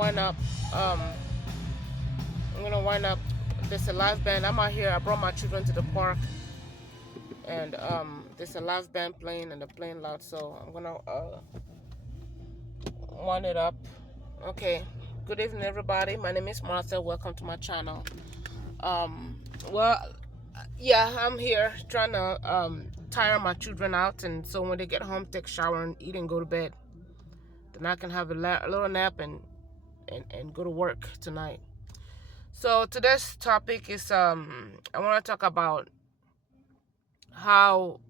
wind up. Um, I'm gonna wind up. There's a live band. I'm out here. I brought my children to the park, and there's a live band playing, and they're playing loud. So I'm gonna wind it up. Okay. Good evening, everybody. My name is Martha. Welcome to my channel. Um, well, yeah, I'm here trying to tire my children out, and so when they get home, take a shower and eat and go to bed. Then I can have a little nap and go to work tonight. So today's topic is I want to talk about how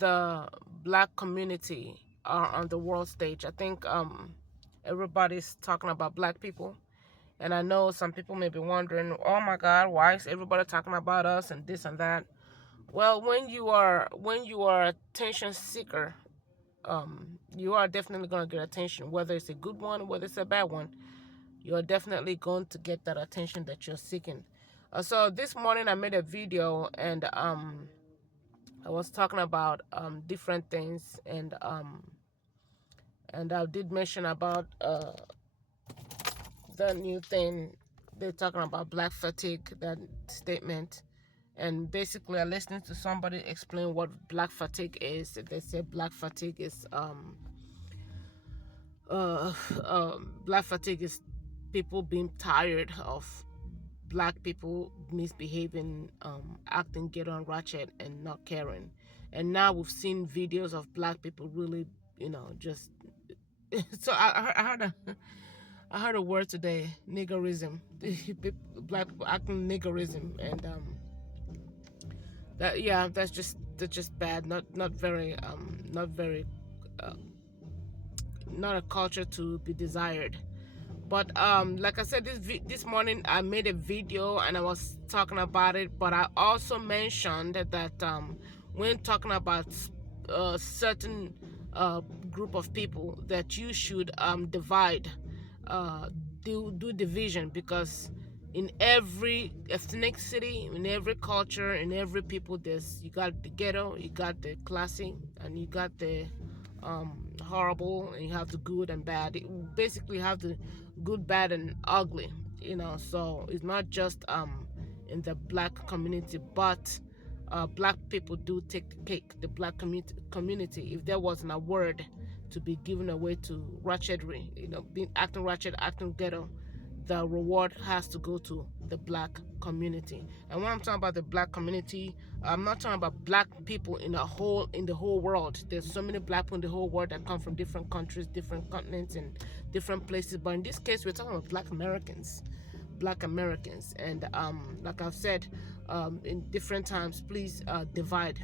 the black community are on the world stage. I think everybody's talking about black people, and I know some people may be wondering, oh my God, why is everybody talking about us and this and that? Well, when you are attention seeker, you are definitely going to get attention, whether it's a good one, whether it's a bad one. You're definitely going to get that attention that you're seeking. So this morning I made a video, and I was talking about different things, and I did mention about the new thing they're talking about, black fatigue, that statement. And basically I listened to somebody explain what black fatigue is. They said black fatigue is black fatigue is people being tired of black people misbehaving, acting ghetto and ratchet and not caring. And now we've seen videos of black people really, just so I heard a word today, niggerism. Black people acting niggerism, and that's just bad. Not very not a culture to be desired. But like I said, this morning I made a video and I was talking about it, but I also mentioned that when talking about certain group of people, that you should divide, do division, because in every ethnicity, in every culture, in every people, you got the ghetto, you got the classy, and you got the horrible, and you have the good and bad. You basically have the good, bad, and ugly. So it's not just in the black community, but black people do take the cake. The black community, if there wasn't a word to be given away to ratchetry, being acting ratchet, acting ghetto, the reward has to go to the black community. And when I'm talking about the black community, I'm not talking about black people in the whole world. There's so many black people in the whole world that come from different countries, different continents, and different places. But in this case, we're talking about black Americans. And like I've said in different times, please divide.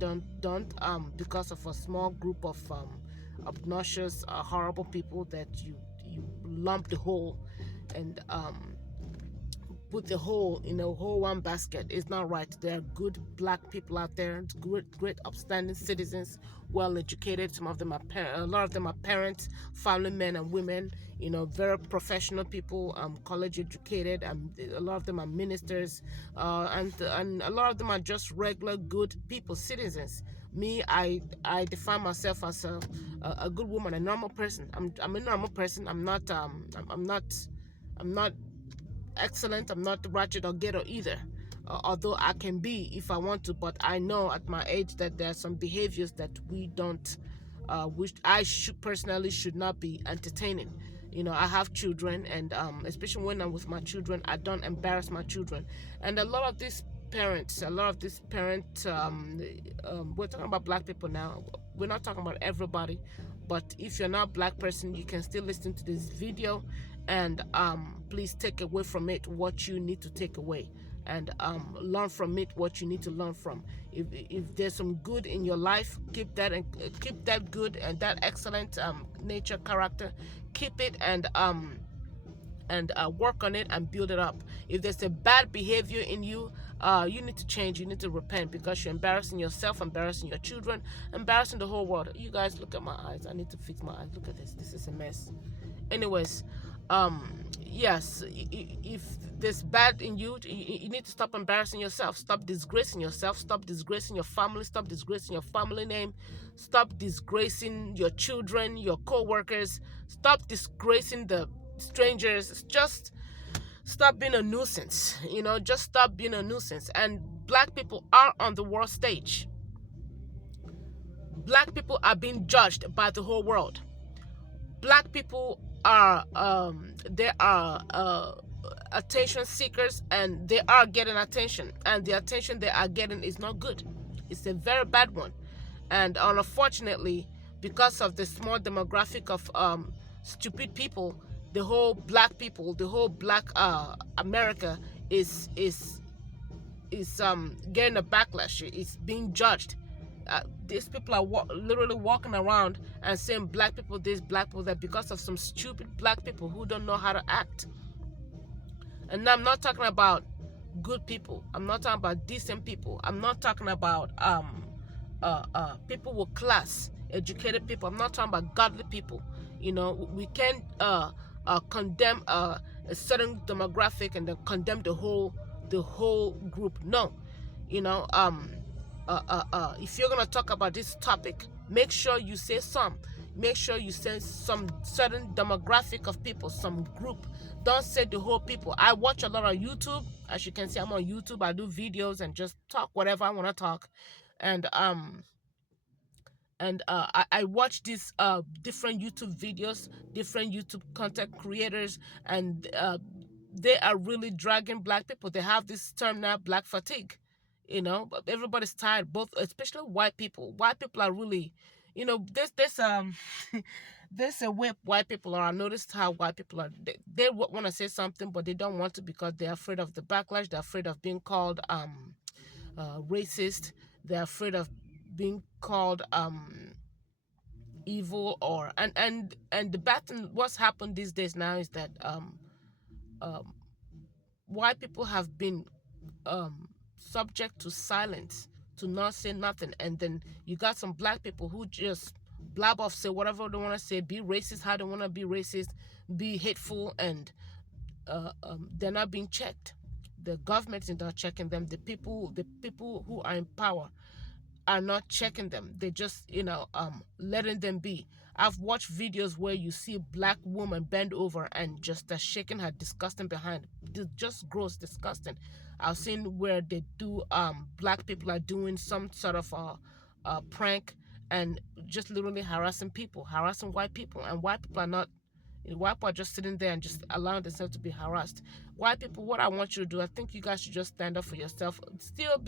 Don't because of a small group of obnoxious, horrible people, that you lump the whole and put the whole in a whole one basket. Is not right. There are good black people out there, great upstanding citizens, well educated. Some of them are a lot of them are parents, family men and women, very professional people, college educated, and a lot of them are ministers, and a lot of them are just regular good people, citizens. Me, I define myself as a good woman, a normal person. I'm a normal person. I'm not excellent. I'm not ratchet or ghetto either, although I can be if I want to. But I know at my age that there are some behaviors that we don't, which I personally should not be entertaining. I have children, and especially when I'm with my children, I don't embarrass my children. And a lot of these parents, we're talking about black people now. We're not talking about everybody, but if you're not a black person, you can still listen to this video, and please take away from it what you need to take away, and learn from it what you need to learn from. If there's some good in your life, keep that, and keep that good and that excellent nature, character, keep it, and work on it and build it up. If there's a bad behavior in you, you need to change. You need to repent, because you're embarrassing yourself, embarrassing your children, embarrassing the whole world. You guys, look at my eyes. I need to fix my eyes. Look at this. This is a mess. Anyways, yes, if there's bad in you, you need to stop embarrassing yourself. Stop disgracing yourself. Stop disgracing your family. Stop disgracing your family name. Stop disgracing your children, your co-workers. Stop disgracing the strangers. Just stop being a nuisance. Just stop being a nuisance. And black people are on the world stage. Black people are being judged by the whole world. Black people are they are attention seekers, and they are getting attention, and the attention they are getting is not good. It's a very bad one. And unfortunately, because of the small demographic of stupid people, the whole black people, the whole black America is getting a backlash. It's being judged. These people are literally walking around and saying black people this, black people that, because of some stupid black people who don't know how to act. And I'm not talking about good people. I'm not talking about decent people. I'm not talking about people with class, educated people. I'm not talking about godly people. We can't condemn a certain demographic and then condemn the whole group. No. If you're gonna talk about this topic, make sure you say make sure you say some certain demographic of people, some group. Don't say the whole people. I watch a lot of YouTube. As you can see, I'm on YouTube. I do videos and just talk whatever I want to talk. And I watch these different YouTube videos, different YouTube content creators, and they are really dragging black people. They have this term now, black fatigue. But everybody's tired, both, especially white people. White people are really, this there's a way white people are. I noticed how white people are. They want to say something, but they don't want to because they're afraid of the backlash. They're afraid of being called racist. They're afraid of being called evil, or and the bad thing, what's happened these days now is that um white people have been subject to silence, to not say nothing, and then you got some black people who just blab off, say whatever they want to say, be racist how they want to be racist, be hateful, and they're not being checked. The government is not checking them. The people who are in power are not checking them. They just letting them be. I've watched videos where you see a black woman bend over and just shaking her disgusting behind. Just gross, disgusting. I've seen where they do black people are doing some sort of a prank and just literally harassing people, harassing white people, and white people are not. White people are just sitting there and just allowing themselves to be harassed. White people, what I want you to do, I think you guys should just stand up for yourself. Still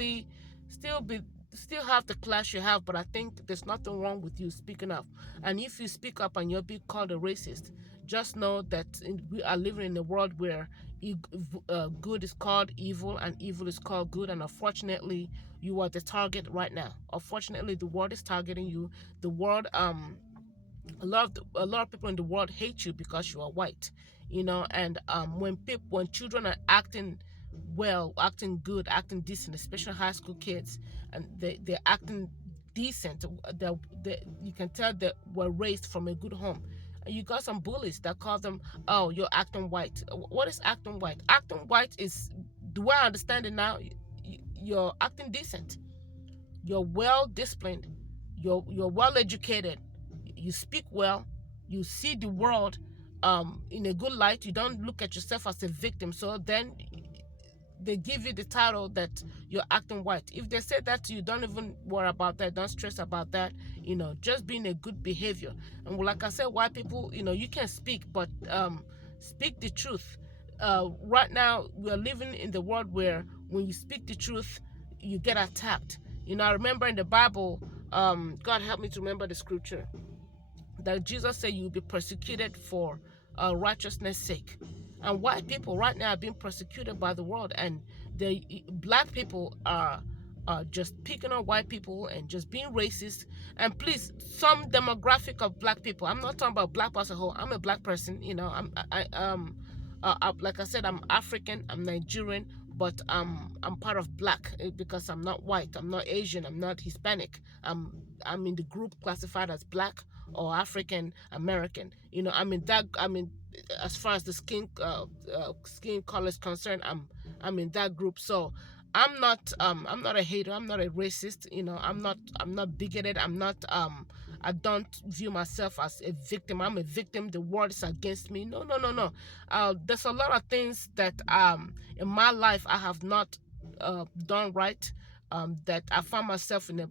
have the class you have, but I think there's nothing wrong with you speaking up. And if you speak up and you're being called a racist, just know that we are living in a world where good is called evil and evil is called good, and unfortunately you are the target right now. Unfortunately, the world is targeting you. The world a lot of people in the world hate you because you are white, and when children are acting well, acting good, acting decent, especially high school kids, and they're acting decent, you can tell that were raised from a good home. And you got some bullies that call them, oh, you're acting white. What is acting white? Acting white is, the way I understand it now, you're acting decent, you're well disciplined, you're well educated, you speak well, you see the world in a good light, you don't look at yourself as a victim. So then they give you the title that you're acting white. If they say that to you, don't even worry about that, don't stress about that. Just being a good behavior. And like I said, white people, you can speak, but speak the truth. Right now we're living in the world where when you speak the truth, you get attacked. I remember in the Bible, God help me to remember the scripture, that Jesus said you'll be persecuted for righteousness' sake. And white people right now are being persecuted by the world, and the black people are just picking on white people and just being racist. And please, some demographic of black people, I'm not talking about black as a whole. I'm a black person, like I said, I'm African, I'm Nigerian, but I'm part of black because I'm not white, I'm not Asian, I'm not Hispanic. I'm in the group classified as black or African American. As far as the skin color is concerned, I'm in that group. So I'm not a hater, I'm not a racist, I'm not bigoted, I'm not I don't view myself as a victim. I'm a victim. The world is against me. No, no, no, no. There's a lot of things that in my life I have not done right. That I found myself in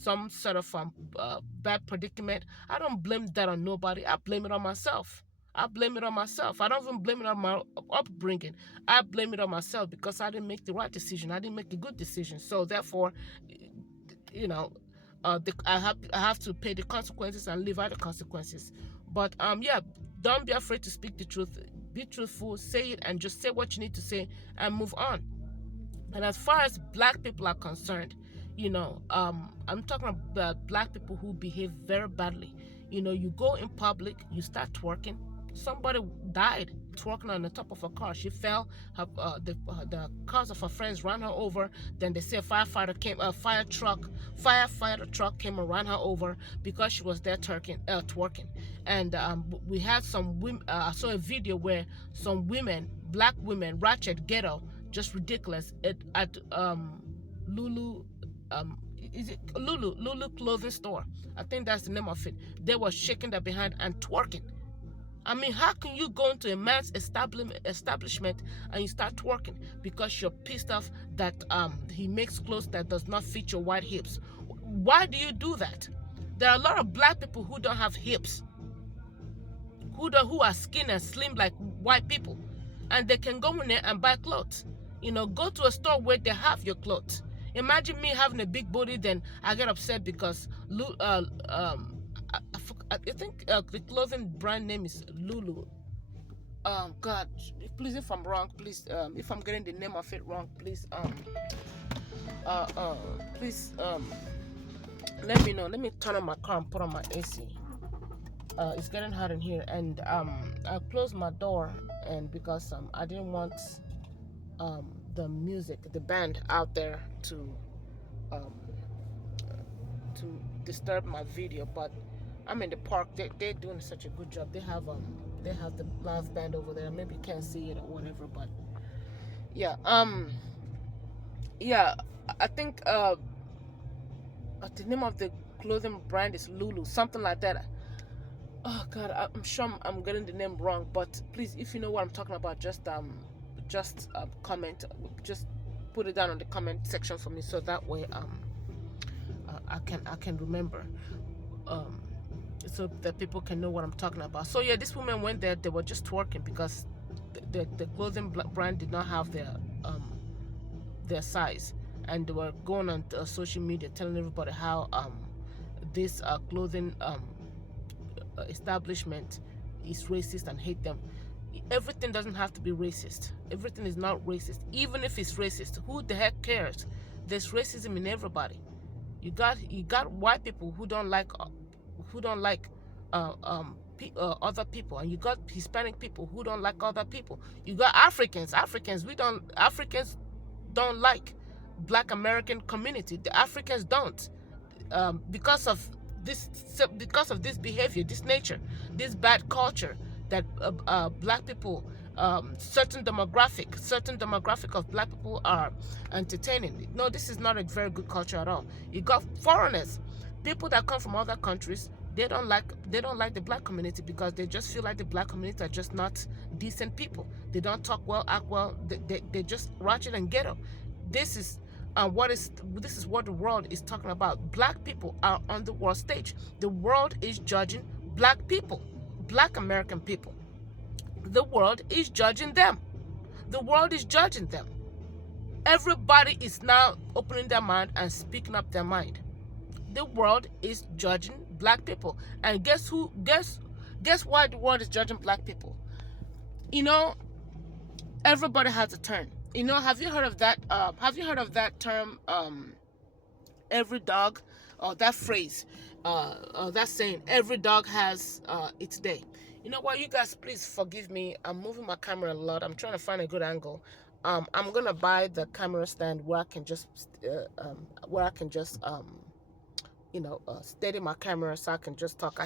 some sort of bad predicament. I don't blame that on nobody. I blame it on myself. I blame it on myself. I don't even blame it on my upbringing. I blame it on myself because I didn't make the right decision. I didn't make a good decision. So therefore, you know, I have to pay the consequences and live out the consequences. But yeah, don't be afraid to speak the truth. Be truthful. Say it and just say what you need to say and move on. And as far as black people are concerned, I'm talking about black people who behave very badly. You go in public, you start twerking. Somebody died twerking on the top of a car. She fell. The cars of her friends ran her over. Then they say a firefighter came, a firefighter truck came and ran her over because she was there twerking. And we had some women. I saw a video where some women, black women, ratchet, ghetto, just ridiculous at Lulu. Is it Lulu clothing store? I think that's the name of it. They were shaking their behind and twerking. I mean, how can you go into a man's establishment and you start twerking because you're pissed off that he makes clothes that does not fit your white hips? Why do you do that? There are a lot of black people who don't have hips, who are skinny and slim like white people, and they can go in there and buy clothes. Go to a store where they have your clothes. Imagine me having a big booty, then I get upset because I think the clothing brand name is Lulu. God, please, if I'm wrong, please, if I'm getting the name of it wrong, please, please, let me know. Let me turn on my car and put on my AC. It's getting hot in here, and I closed my door, and because I didn't want the music, the band out there to disturb my video. But I'm in the park. They're doing such a good job. They have the live band over there. Maybe you can't see it or whatever, but yeah. Yeah. I think the name of the clothing brand is Lulu, something like that. Oh God, I'm sure I'm getting the name wrong, but please, if you know what I'm talking about, just comment, just put it down in the comment section for me, so that way I can remember, so that people can know what I'm talking about. So yeah, this woman went there. They were just twerking because the clothing brand did not have their size, and they were going on social media telling everybody how this clothing establishment is racist and hate them. Everything doesn't have to be racist. Everything is not racist. Even if it's racist, who the heck cares? There's racism in everybody. You got white people who don't like other people, and you got Hispanic people who don't like other people. You got Africans don't like Black American community. The Africans don't, because of this behavior, this nature, this bad culture that black people, certain demographic of black people are entertaining. No, this is not a very good culture at all. You got foreigners, people that come from other countries. They don't like the black community because they just feel like the black community are just not decent people. They don't talk well, act well. They just ratchet and ghetto. This is what the world is talking about. Black people are on the world stage. The world is judging black people, Black American people. The world is judging them. The world is judging them. Everybody is now opening their mind and speaking up their mind. The world is judging black people. And guess why the world is judging black people? Everybody has a turn. Have you heard of that? Have you heard of that term? Every dog, or that phrase, that saying, every dog has its day. You know what? You guys, please forgive me. I'm moving my camera a lot. I'm trying to find a good angle. I'm gonna buy the camera stand where I can just, steady my camera so I can just talk.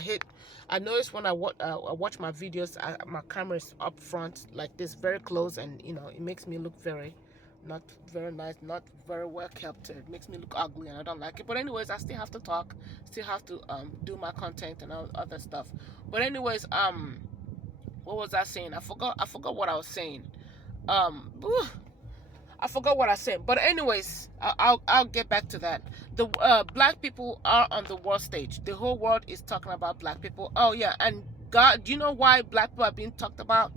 I notice when I watch my videos, my camera is up front like this, very close, and it makes me look very not very nice, not very well kept. It makes me look ugly, and I don't like it. But anyways, I still have to talk, still have to do my content and all other stuff. But anyways, what was I saying? I forgot what I was saying. Whew, I forgot what I said. But anyways, I'll get back to that. The black people are on the world stage. The whole world is talking about black people. Oh yeah, and God, do you know why black people are being talked about?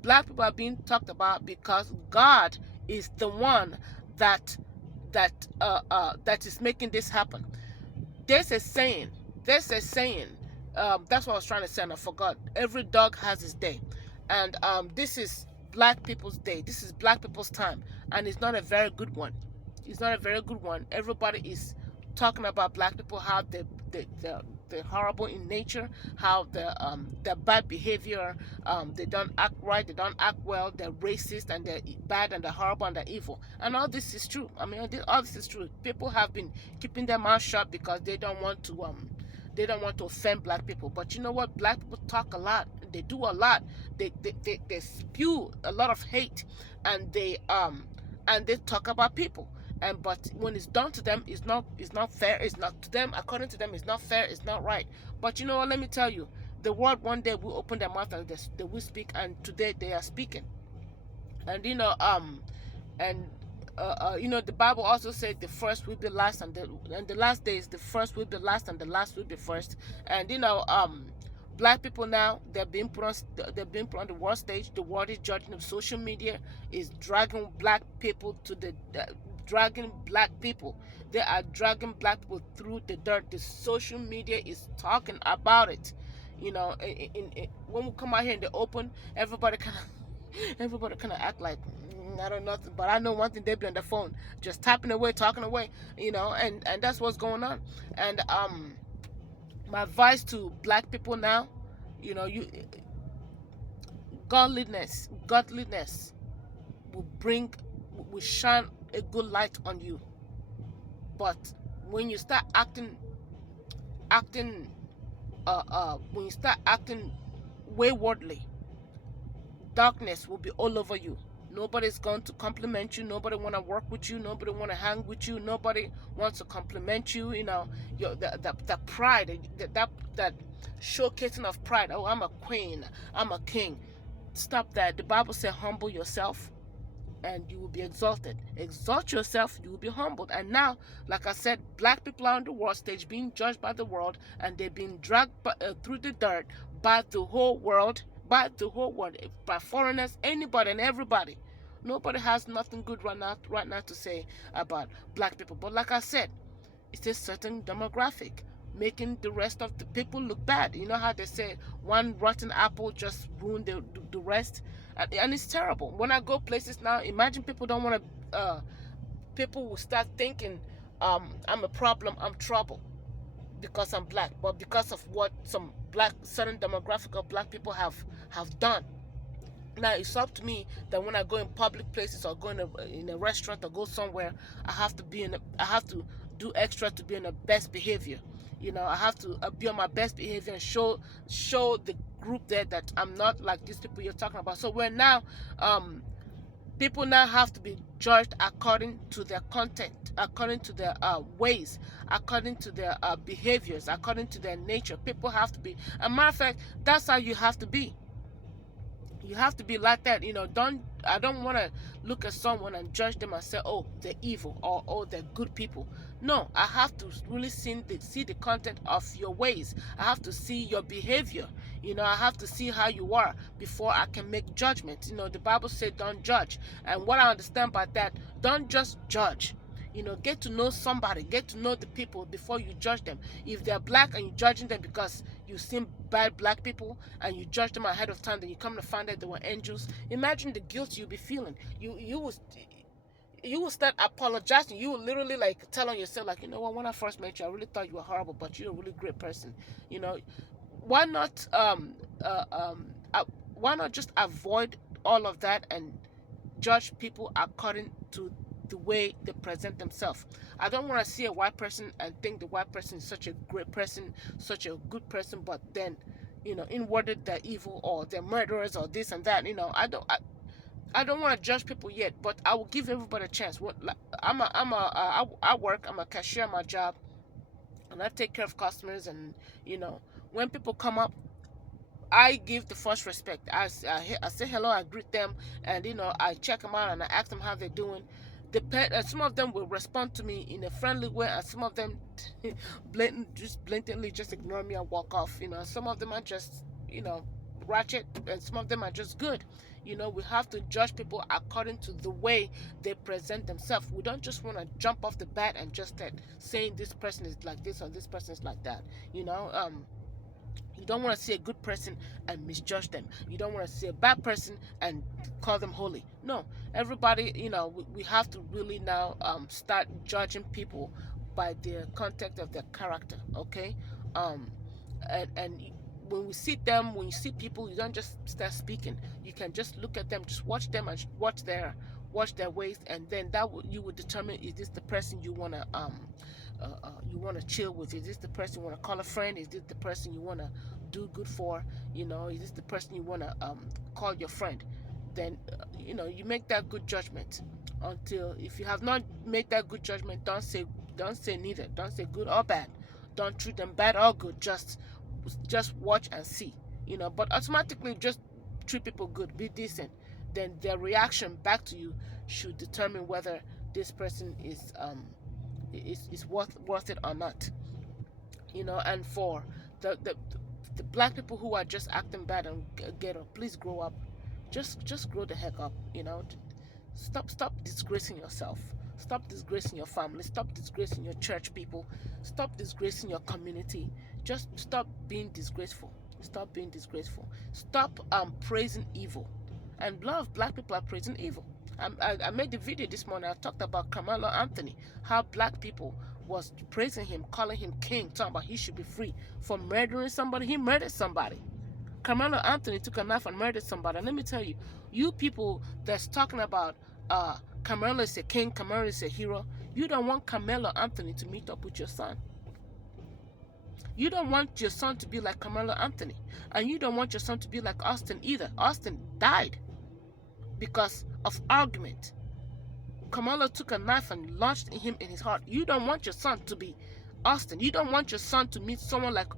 Black people are being talked about because God is the one that that is making this happen. There's a saying. There's a saying. That's what I was trying to say, and I forgot. Every dog has its day, and this is black people's day. This is black people's time, and it's not a very good one. It's not a very good one. Everybody is talking about black people, how they're horrible in nature, how their bad behavior, they don't act right, they don't act well, they're racist and they're bad and they're horrible and they're evil. And all this is true. I mean, all this is true. People have been keeping their mouth shut because they don't want to offend black people. But you know what? Black people talk a lot. They do a lot. They spew a lot of hate, and they talk about people. And but when it's done to them, it's not fair. It's not to them. According to them, it's not fair. It's not right. But you know what? Let me tell you, the world one day will open their mouth and they will speak. And today they are speaking. And and the Bible also said the first will be last, and the last days the first will be last, and the last will be first. And black people now, they're being put on the world stage. The world is judging them. Social media is dragging black people to the dragging black people. They are dragging black people through the dirt. The social media is talking about it. When we come out here in the open, everybody kind of act like, I don't know, but I know one thing: they be on the phone, just tapping away, talking away, and that's what's going on. And my advice to black people now, you godliness will shine a good light on you. But when you start acting when you start acting waywardly, darkness will be all over you. Nobody's going to compliment you. Nobody want to work with you. Nobody want to hang with you. Nobody wants to compliment you. The pride, that showcasing of pride. Oh, I'm a queen. I'm a king. Stop that. The Bible says, humble yourself, and you will be exalted. Exalt yourself, you will be humbled. And now, like I said, black people are on the world stage being judged by the world, and they're being dragged through the dirt by the whole world, by foreigners, anybody and everybody. Nobody has nothing good right now to say about black people. But like I said, it's a certain demographic making the rest of the people look bad. You know how they say one rotten apple just ruined the rest, and it's terrible. When I go places now, imagine people don't want to. People will start thinking, I'm a problem, I'm trouble, because I'm black, but because of what some certain demographic of black people have done. Now it's up to me that when I go in public places or go in a restaurant or go somewhere, I have to do extra to be in the best behavior. I have to be on my best behavior and show the group there that I'm not like these people you're talking about. So we're now people now have to be judged according to their content, according to their ways, according to their behaviors, according to their nature. People have to be. As a matter of fact, that's how you have to be. You have to be like that. I don't want to look at someone and judge them and say, oh, they're evil, or oh, they're good people. No, I have to really see the content of your ways. I have to see your behavior. I have to see how you are before I can make judgment. The Bible said don't judge. And what I understand by that, don't just judge. Get to know somebody, get to know the people before you judge them. If they're black and you're judging them because you've seen bad black people and you judge them ahead of time, then you come to find out they were angels, imagine the guilt you'll be feeling. You will start apologizing. You will literally like telling yourself, like, what, when I first met you, I really thought you were horrible, but you're a really great person. Why not why not just avoid all of that and judge people according to the way they present themselves? I don't want to see a white person and think the white person is such a great person, such a good person, but then, inwardly they're evil or they're murderers or this and that. I don't want to judge people yet, but I will give everybody a chance. What like, I work. I'm a cashier at my job, and I take care of customers. And you know, when people come up, I give the first respect. I say hello, I greet them, and you know, I check them out and I ask them how they're doing. Some of them will respond to me in a friendly way, and some of them blatantly just ignore me and walk off. You know, some of them are just, you know, ratchet, and some of them are just good. You know, we have to judge people according to the way they present themselves. We don't just want to jump off the bat and just start saying this person is like this or this person is like that. You know, you don't want to see a good person and misjudge them. You don't want to see a bad person and call them holy. No, everybody, you know, we have to really now start judging people by the context of their character. Okay, um, and when we see them, when you see people, you don't just start speaking. You can just look at them, just watch them and watch their ways, and then you would determine, is this the person you want to chill with? Is this the person you want to call a friend? Is this the person you want to do good for? You know, is this the person you want to call your friend? Then you know, you make that good judgment. Until if you have not made that good judgment, don't say neither. Don't say good or bad. Don't treat them bad or good. Just watch and see. You know, but automatically just treat people good, be decent. Then their reaction back to you should determine whether this person is worth it or not. You know, and for the black people who are just acting bad and ghetto, please grow up. Just grow the heck up. You know, stop disgracing yourself. Stop disgracing your family. Stop disgracing your church people. Stop disgracing your community. Just stop being disgraceful. Stop being disgraceful. Stop praising evil. And a lot of black people are praising evil. I made the video this morning. I talked about Carmelo Anthony, how black people was praising him, calling him king, talking about he should be free for murdering somebody. He murdered somebody. Carmelo Anthony took a knife and murdered somebody. And let me tell you, you people that's talking about Carmelo is a king, Carmelo is a hero, you don't want Carmelo Anthony to meet up with your son. You don't want your son to be like Carmelo Anthony. And you don't want your son to be like Austin either. Austin died because of argument. Carmelo took a knife and launched him in his heart. You don't want your son to be Austin. You don't want your son to meet someone like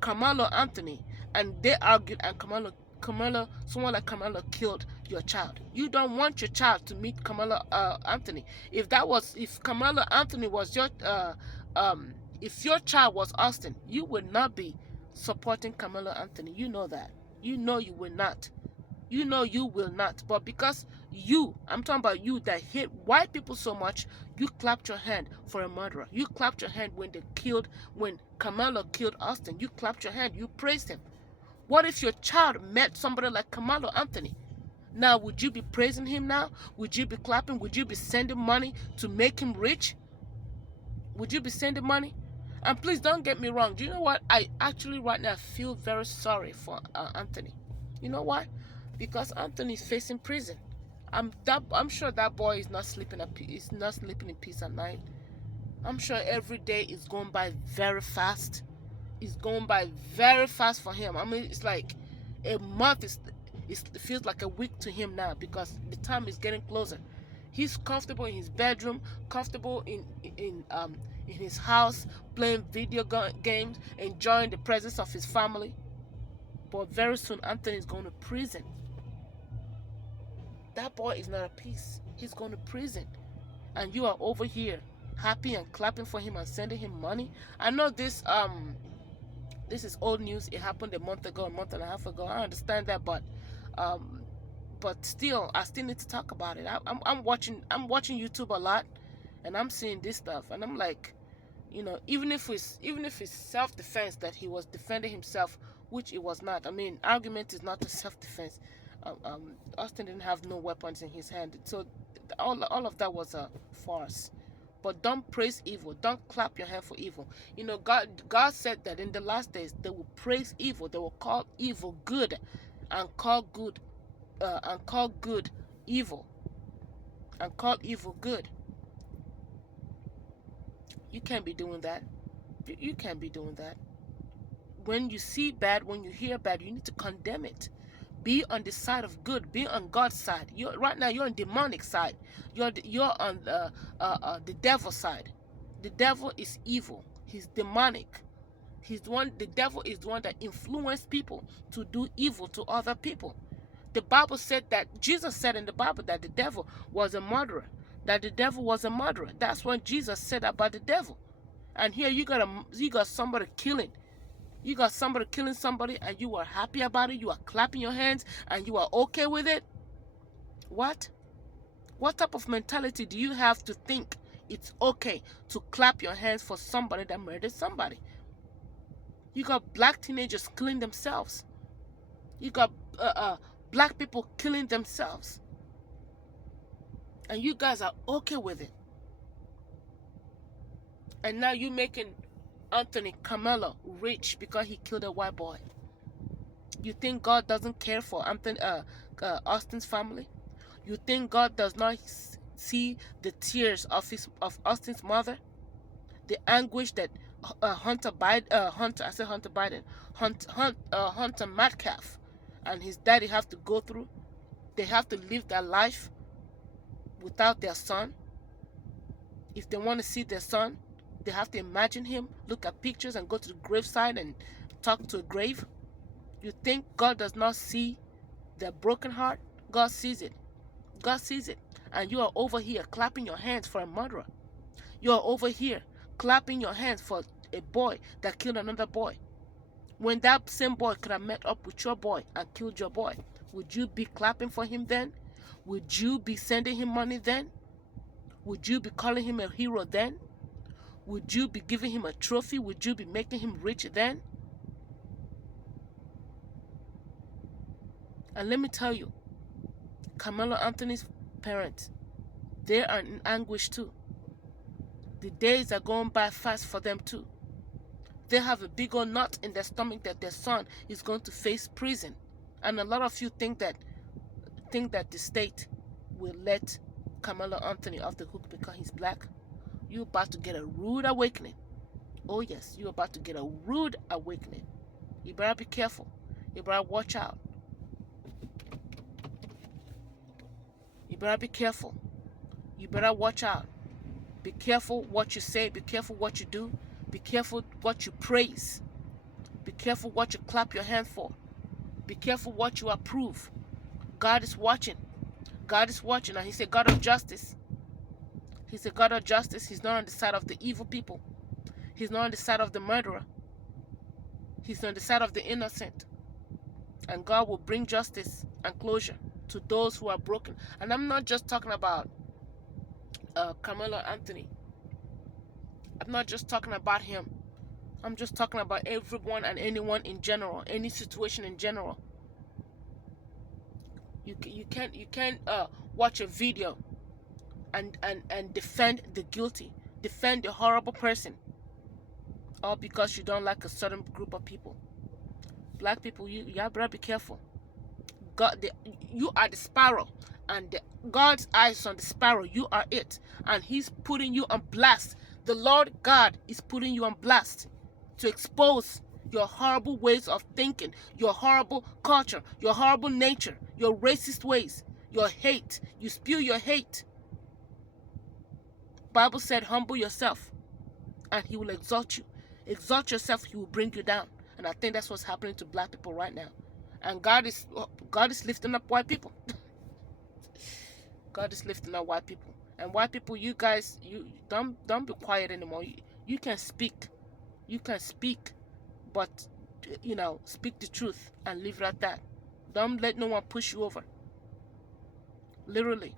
Carmelo Anthony, and they argued, and someone like Carmelo killed your child. You don't want your child to meet Carmelo Anthony. If Carmelo Anthony was if your child was Austin, you would not be supporting Carmelo Anthony. You know that. You know you will not. You know you will not. But because I'm talking about you that hate white people so much, you clapped your hand for a murderer. You clapped your hand when Carmelo killed Austin. You clapped your hand. You praised him. What if your child met somebody like Carmelo Anthony? Now, would you be praising him now? Would you be clapping? Would you be sending money to make him rich? Would you be sending money? And please don't get me wrong. Do you know what? I actually right now feel very sorry for Anthony. You know why? Because Anthony is facing prison. I'm sure that boy is not sleeping in peace at night. I'm sure every day is going by very fast. It's going by very fast for him. I mean, it's like a month it feels like a week to him now, because the time is getting closer. He's comfortable in his bedroom, comfortable in his house, playing video games, enjoying the presence of his family. But very soon, Anthony is going to prison. That boy is not at peace. He's going to prison. And you are over here happy and clapping for him and sending him money. I know this is old news. It happened a month and a half ago. I understand that, but still, I still need to talk about it. I'm watching YouTube a lot, and I'm seeing this stuff, and I'm like, you know, even if it's self-defense that he was defending himself, which it was not. I mean, argument is not a self-defense. Austin didn't have no weapons in his hand, so all of that was a farce. But don't praise evil. Don't clap your hand for evil. You know, God said that in the last days they will praise evil. They will call evil good, and call good evil, and call evil good. You can't be doing that. You can't be doing that. When you see bad, when you hear bad, you need to condemn it. Be on the side of good. Be on God's side. You're right now. You're on demonic side. You're on the devil side. The devil is evil. He's demonic. He's the one. The devil is the one that influenced people to do evil to other people. The Bible said that Jesus said in the Bible that the devil was a murderer. That the devil was a murderer. That's what Jesus said about the devil. And here you got somebody killing. You got somebody killing somebody, and you are happy about it. You are clapping your hands, and you are okay with it. What? What type of mentality do you have to think it's okay to clap your hands for somebody that murdered somebody? You got black teenagers killing themselves. You got black people killing themselves. And you guys are okay with it. And now you're making Anthony Carmelo rich because he killed a white boy. You think God doesn't care for Austin's family? You think God does not see the tears of Austin's mother, the anguish that Hunter Metcalf and his daddy have to go through? They have to live their life without their son. If they want to see their son, they have to imagine him, look at pictures, and go to the graveside and talk to a grave. You think God does not see their broken heart? God sees it. God sees it. And you are over here clapping your hands for a murderer. You are over here clapping your hands for a boy that killed another boy. When that same boy could have met up with your boy and killed your boy, would you be clapping for him then? Would you be sending him money then? Would you be calling him a hero then? Would you be giving him a trophy? Would you be making him rich then? And let me tell you, Carmelo Anthony's parents, they are in anguish too. The days are going by fast for them too. They have a big old knot in their stomach that their son is going to face prison. And a lot of you think that the state will let Carmelo Anthony off the hook because he's black. You're about to get a rude awakening. Oh yes, you're about to get a rude awakening. You better be careful. You better watch out. You better be careful. You better watch out. Be careful what you say. Be careful what you do. Be careful what you praise. Be careful what you clap your hand for. Be careful what you approve. God is watching. God is watching. And he's a God of justice. He's a God of justice. He's not on the side of the evil people. He's not on the side of the murderer. He's on the side of the innocent. And God will bring justice and closure to those who are broken. And I'm not just talking about Carmelo Anthony. I'm not just talking about him. I'm just talking about everyone and anyone in general, any situation in general. You can't watch a video and defend the guilty, defend the horrible person, all because you don't like a certain group of people. Black people, you better be careful. You are the sparrow, and God's eyes on the sparrow. You are it, and he's putting you on blast. The Lord God is putting you on blast to expose your horrible ways of thinking, your horrible culture, your horrible nature, your racist ways, your hate. You spew your hate. Bible said, humble yourself and he will exalt you. Exalt yourself, he will bring you down. And I think that's what's happening to black people right now. And God is lifting up white people. God is lifting up white people. And white people, you guys, you don't be quiet anymore. You can speak. You can speak, but speak the truth and leave it at that. Don't let no one push you over. Literally.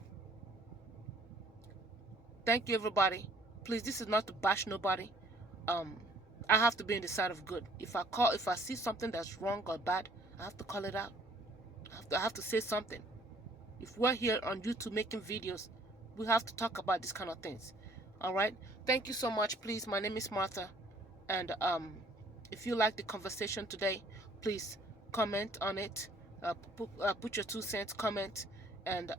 Thank you, everybody. Please, this is not to bash nobody. I have to be on the side of good. If I see something that's wrong or bad, I have to call it out. I have to say something. If we're here on YouTube making videos, we have to talk about these kind of things. All right. Thank you so much. Please, my name is Martha, and if you like the conversation today, please comment on it. Put your 2 cents, comment, and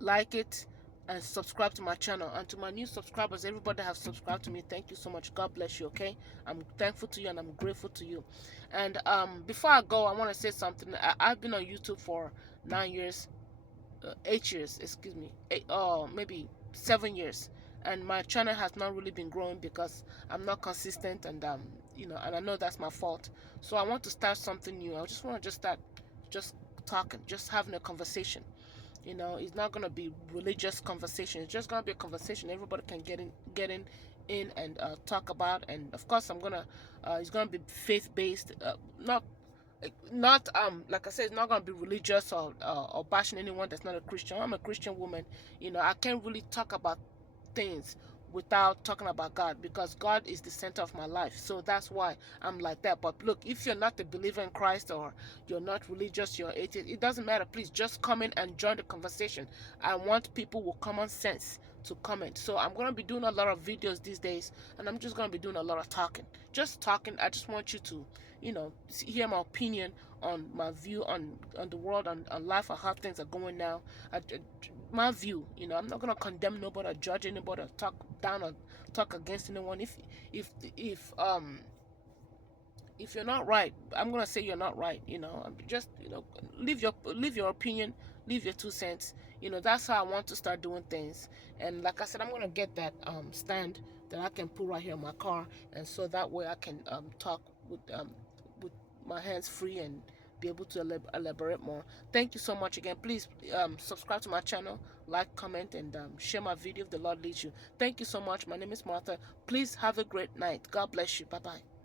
like it. and subscribe to my channel. And to my new subscribers, everybody that have subscribed to me, thank you so much. God bless you. Okay, I'm thankful to you and I'm grateful to you. And before I go, I want to say something. I've been on YouTube for 9 years, 8 years, excuse me, maybe 7 years, and my channel has not really been growing because I'm not consistent, and and I know that's my fault. So I want to start something new. I just want to just start just talking, just having a conversation. It's not gonna be religious conversation. It's just gonna be a conversation everybody can get in and talk about. And of course, it's gonna be faith based, not like I said, it's not gonna be religious or bashing anyone that's not a Christian. I'm a Christian woman. I can't really talk about things without talking about God, because God is the center of my life. So that's why I'm like that. But look, if you're not a believer in Christ, or you're not religious, you're atheist, it doesn't matter. Please just come in and join the conversation. I want people with common sense to comment. So I'm going to be doing a lot of videos these days, and I'm just going to be doing a lot of talking. Just talking. I just want you to, hear my opinion on my view on the world, on life, or how things are going now. My view. I'm not gonna condemn nobody or judge anybody or talk down or talk against anyone. If if um if you're not right, I'm gonna say you're not right. Just leave your opinion, leave your 2 cents. That's how I want to start doing things. And like I said, I'm gonna get that stand that I can put right here in my car, and so that way I can talk with my hands free and be able to elaborate more. Thank you so much again. Please subscribe to my channel, like, comment, and share my video if the Lord leads you. Thank you so much. My name is Martha. Please have a great night. God bless you. Bye bye.